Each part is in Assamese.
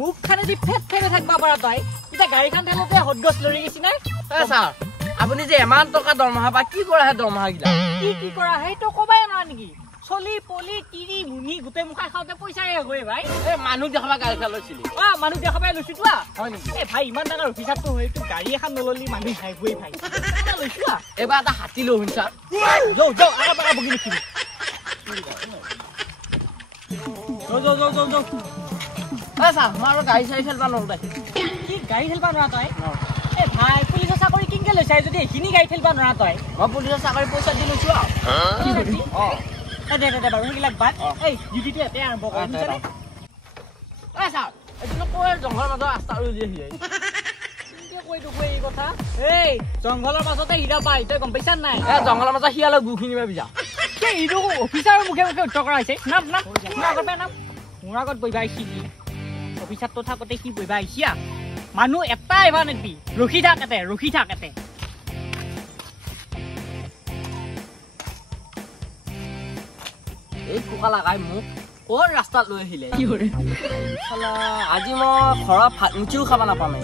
মুখ খানে দি ফেট ফেটে থাকবা পাৰা তই ইটা গাড়ীখন ঠেলতে হদগছ লৰি গেছি নাই স্যাৰ আপুনি যে এমান টকা দৰমহা পায় কি কৰা হে দৰমহা গিলা কি কৰা হেইটো কবাই না নেকি চলি পলি তিৰি মুনি গুটে মুখা খাওতে পইচা হে গৈ ভাই এই মানুহ দেখাবা গাড়ীখন লৈছিলি মানুহ দেখাবাই লৈছো তোৱা হয় নেকি এ ভাই ইমান ডাঙৰ অফিচাৰটো হয়তো গাড়ী এখন নললি মানুহ খাই গৈ ভাই এটা লৈছো এবাৰ এটা হাতী লৈ শুনছা যৌ আগা পাকা বগি লিখিবি যৌ স্যার আমার গাড়ি চাই ফেলবা নলদে কি গাড়ী ঠেলবা নৰা তই এ ভাই পুলিচৰ চাকৰি কিনকে লৈছাই যদি এইখিনি গাড়ী ঠেলবা নৰা তই মই পুলিচৰ চাকৰি পইচা দি লৈছো দে বাৰু সেইবিলাক বাদ এই ডিউটিটো এতে আৰম্ভ কৰিম বুজিছানে স্যাৰ এইটো কৈ জংঘলৰ মাজত ৰাস্তা ৰুই দিয়ে হিয়ে কি কৈ দুকৈ এই কথা এই জংঘলৰ মাজতে হীৰা পাই তই গম পাইছা নাই এ জংঘলৰ মাজত হিয়ালৈ গুখিনি মাবি যা কি ইটো অফিচাৰৰ মুখে মুখে উত্তৰ কৰা হৈছে নাম মোৰ আগত বহিবা আহিছি অফিচাৰটো থাকোঁতে সি বহিবা আহিছিয়া মানুহ এটা এবাৰ নেবি ৰখি থাক এতে এই কোকা লাগাই মোক ক'ৰ ৰাস্তাত লৈ আহিলে শালা আজি মই ঘৰত ভাত মুঠিও খাব নাপামে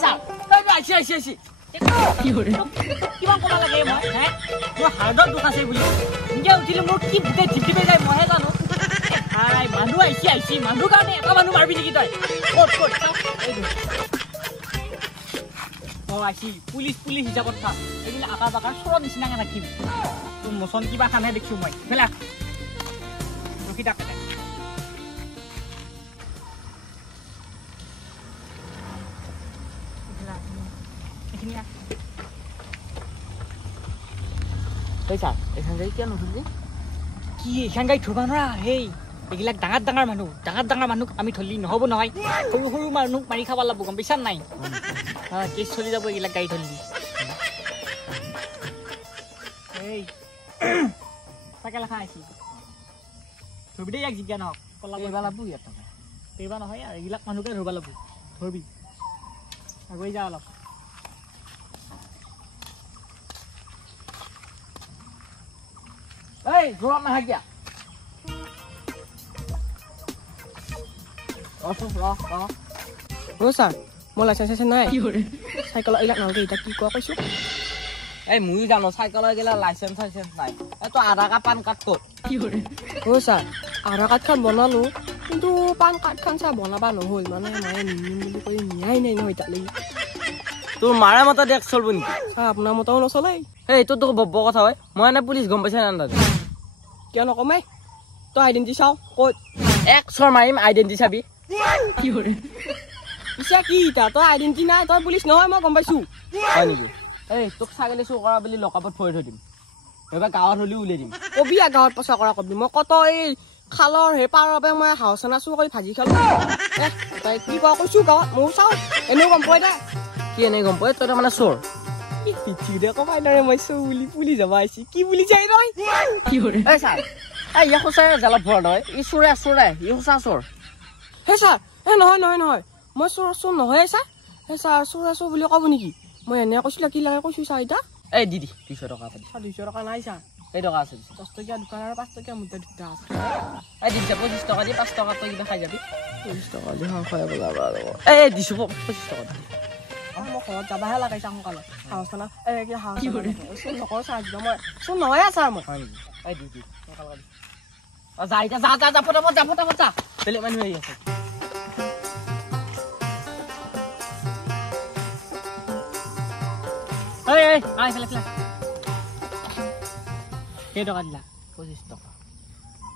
স্যাৰ আহিছি কিমান ক'ব লাগে মই মোৰ হাৰ্টত দুখ আছে বুলি নিজে উঠিলে মোৰ কি গোটেই ঢিপঢিপে যায় মইহে জানো ভাই মানুহ আহিছি মানুহ কাৰণে এটা মানুহ মাৰিবি নেকি তই ক'ত আহিছি পুলিচ হিচাপত থাক এইবিলাক আকাৰ বাকাৰ চৰৰ নিচিনাকে ৰাখিবি তোৰ মচন কিবা খানহে দেখিছো মই ফেলা ৰখি থাক স্যাৰ এখান গাড়ি কিয় নুঠলি কি এইখান গাড়ী থবা নোৱাৰা হেই এইবিলাক ডাঙৰ মানুহ আমি ধৰলি নহ'ব নহয় সৰু মানুহ মাৰি খাব লাগিব গম পাইছা নাই কেছ চলি যাব এইবিলাক গাড়ী ধৰলি এই চাইকেল এখন আহিছি ধৰবি দেই ইয়াক জিজ্ঞা নহওক কলা কৰিবা লাগিব ইয়াত কৰিবা নহয় আৰু এইবিলাক মানুহকে ধৰবা লাগিব ধৰবি আগুৱাই যা অলপ এই জোৰত নাহাকিয়া স্যাৰ মোৰ লাইচেন্স নাই চাইকেল এইবিলাক নালাগে এতিয়া কি কোৱা কৈছো এই ময়ো জানো চাইকেলৰ গেলা লাইচেন্স নাই এই তো আধাৰ কাৰ্ড পান কাৰ্ড ক'ত স্যাৰ আধাৰ কাৰ্ডখন বনালো কিন্তু পান কাৰ্ডখন চা বনাবা নহ'ল মানে মায়ে নিম বুলি কৈ নিয়াই নাই নহয় এতিয়ালৈকে তোৰ মাৰে মতে দেখ চলব নেকি ছাৰ আপোনাৰ মতেও নচলে এইটো তো বব্ব কথা হয় মই এনে পুলিচ গম পাইছা না কিয় নকমে তই আইডেণ্টি চাওঁ ক'ত এক চৰ মাৰিম আইডেণ্টি চাবি পিছে কি এতিয়া তই আইডেণ্টি নাই তই পুলিচ নহয় মই গম পাইছো হয় নেকি এই তোক ছাগলী চুৰ কৰা বুলি লকাপত ভৰি থৈ দিম এইবাৰ গাঁৱত হ'লেও উলিয়াই দিম কবি গাঁৱত পইচা কৰা কবি মই কত এই খালৰ সেই পাৰৰ বাবে মই হাঁহ চানা চুৰ কৰি ভাজি খালো তই কি কোৱা কৈছো গাঁৱত ময়ো চাওঁ এনেও গম পোৱাই দে কি এনেই গম পাই তই তাৰমানে চোৰ পিঠিৰে কমাই নৰে মই চৌ বুলি পুলি যাব আহিছি কি বুলি যাই নহয় এই ছাৰ এই ইয়াক সঁচাই জালত ভৰ নহয় ই চোৰে ই সঁচা চোৰ হে ছাৰ নহয় মই চোৰ নহয় ছাৰ হে ছাৰ চোৰ বুলি ক'ব নেকি মই এনে কৈছিলো কি লাগে কৈছো ছাৰ এতিয়া এই দিদি 200 টকা পাতি 200 টকা নাই ছাৰ এই টকা আছে 10 টকীয়া দোকান আৰু 5 টকীয়া মুদ্ৰা দুটা আছে এই দিছে 25 টকা দি 5 টকা তই কিবা খাই যাবি 25 টকা দি হাঁহ খাই বলা এই দিছো 25 টকা মই ঘৰত যাবাহে লাগাইছা সোনকালে হাঁহ চানা হাঁহ চোৰ নকৰো ছাৰ মই চোৰ নহয় ছাৰ মই হয় নেকি এই দিদি সোনকালে যা এতিয়া যা ফটাফট যা বেলেগ মানুহ আহি আছে ফেলা কেই টকা দিলা 25 টকা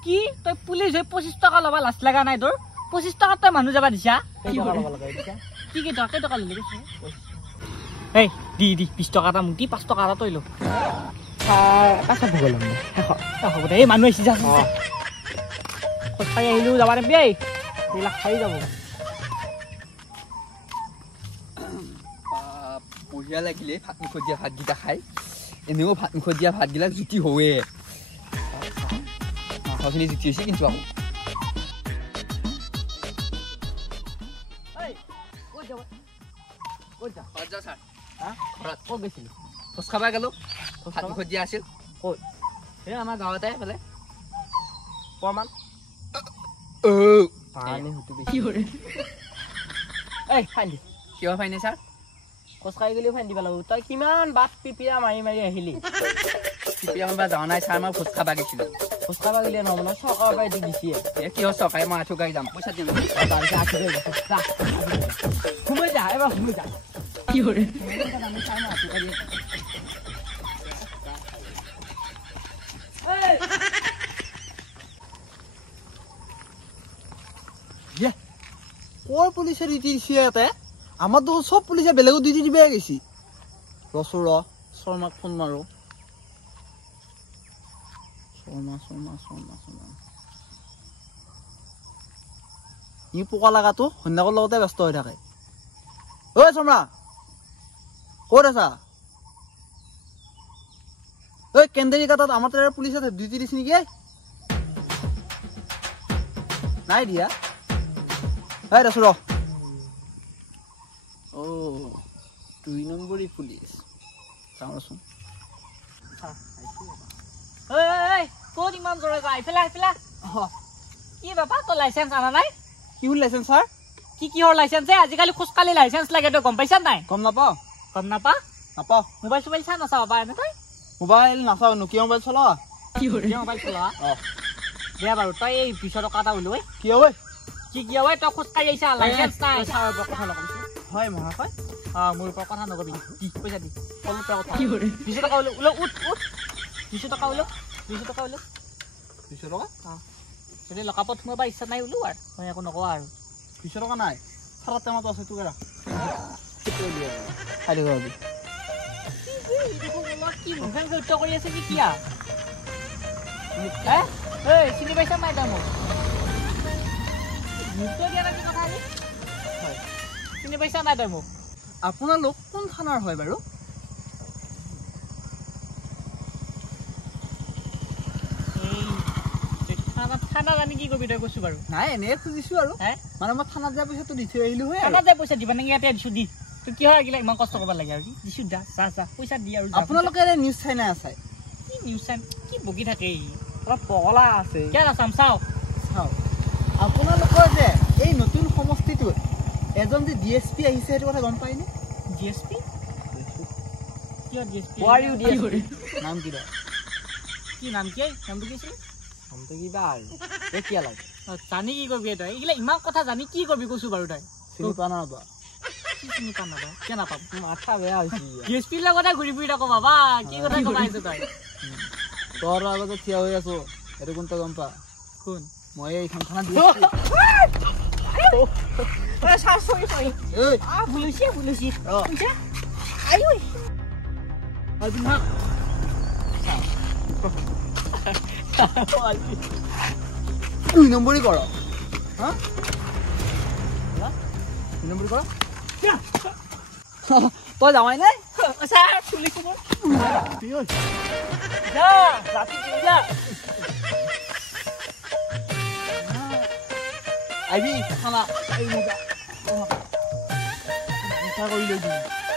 কি তই পুলিচ হৈ 25 টকা ল'বা লাজ লগা নাই তোৰ 25 টকা তই মানুহ যাবা দিছা কি টকা ললি এই দি 20 টকা এটা মোক দি 5 টকা এটা তই ল পাঁচটা ভোগ ল'ম হ'ব দে এই মানুহ আহিছে যা খোজ খাই আহিলেও যাবা নেবি এইবিলাক খাই যাব বঢ়িয়া লাগিলে ভাত মুখত দিয়া ভাতকেইটা খাই এনেও ভাত মুখত দিয়া ভাতবিলাক জুতি হয়ে মাংসখিনি জুতি হৈছে কিন্তু আকৌ ক'ত গৈছিলি খোজ খাব গ'লো ভাত মুখত দিয়া আছিল ক'ত এই আমাৰ গাঁৱতে এইফালে প্ৰমাণ পানী হুটো বেছি এই ফাইন দি কিয় ফাইনে ছাৰ খোজকাঢ়ি গ'লেও ফাইন দিব লাগিব তই কিমান বাট পিপিয়া মাৰি মাৰি আহিলি কেতিয়া মই যোৱা নাই ছাৰ মই ভোজ খাব গৈছিলোঁ খোজকাঢ়িব গ'লে নহ'ব নহয় চৰকাৰৰ পৰা এইটো দিছে কিয় চৰকাৰে মই আঁঠু গাড়ী যাম পইচা দিম তাৰপিছত আঁঠু গাড়ী যা সোমাই যা এবাৰ সোমাই যা কি কৰে কৰ পুলিচে ডিউটি দিছে ইয়াতে আমাৰতো চব পুলিচে বেলেগত ডিউটি দিবই গৈছে ৰচো ৰ শৰ্মাক ফোন মাৰো শৰ্মা ই পোকা লগাটো সন্ধ্যাকৰ লগতে ব্যস্ত হৈ থাকে ঐ শৰ্মা ক'ত আছা ঐ কেন্দ্ৰীয় তাত আমাৰ তাৰে পুলিচে ডিউটি দিছে নেকি নাই দিয়া এই আছো ৰ 2 নম্বৰী পুলিচ চাওঁচোন ক'ত ইমান জোৰে যায় এইফালে কি বাবা তোৰ লাইচেঞ্চ আনা নাই কিহৰ লাইচেঞ্চ ছাৰ কি কিহৰ লাইচেঞ্চ আজিকালি খোজকাঢ়ি লাইচেঞ্চ লাগে তই গম পাইছা নাই গম নাপাওঁ মোবাইল চোবাইল চা নাচাব পাৰ নে তই মোবাইল নাচাওঁ নকিয়া মোবাইল চলোৱা মোবাইল চলোৱা দিয়া বাৰু তই এই 200 টকা এটা ওলাই কিয় ঐ কি কিয় ঐ তই খোজকাঢ়ি আহিছা লাইচেঞ্চ নাই ছাৰৰ পৰা কথা নকবিছো হয় মহাশয় মোৰ পৰা কথা নকবি দি পইচা দি কলৰ পৰা কথা 200 টকা ওলাই উঠ 200 টকা ওলাই 200 টকা ওলাই 200 টকা যদি লকাপত সোমাবা ইচ্ছা নাই ওলো আৰু মই একো নকওঁ আৰু 200 টকা নাই ছাৰৰ টেমাটো আছে তোকে ৰাখ খাই দিব পাবি কি মুখে উত্তৰ কৰি আছে কি কিয়া চিনি পাইছা নাই তই মোক দিয়া নাই কথা আজি চিনি পাইছা নাই তই মোক আপোনালোক কোন থানাৰ হয় বাৰু থানা জানি কি কবি তই কৈছো বাৰু নাই এনে খুজিছো আৰু মানে মই থানাত যোৱাৰ পিছততো দি থৈ আহিলো হয় থানাত যাই পইচা দিবা নেকি ইয়াতে দিছো দি তই কিহৰ আগিলা ইমান কষ্ট কৰিব লাগে আৰু দিছো যা পইচা দি আৰু আপোনালোকে নিউজ চাই নাই আছে কি নিউজ চাই কি বকি থাকে অলপ পগলা আছে কিয় নাচাম চাওঁ আপোনালোকৰ যে এই নতুন সমষ্টিটোত এজন যে DSP আহিছে সেইটো কথা গম পায়নে DSP কিয় DSP নাম কি কি নাম কি নামটো কি আছিল নামটো কিবা আৰু কি লাগে জানি কি কৰিবি তই এইগিলা ইমান কথা জানি কি কৰিবি কৈছো বাৰু তই চিনি পোৱা নাপাবা চিনি পোৱা নাপাওঁ কিয় নাপাম মাথা বেয়া হৈছে DSP লগতে ঘূৰি ফুৰি থাকো বাবা কি কথা কমাই আছো তই তোৰ আগতে থিয় হৈ আছো এইটো কোনটা গম পা কোন মই এইখন থানা দি দুই নম্বৰী কৰ তই যাৱাই নাই আহিবি খানা কৰি লৈ দিবি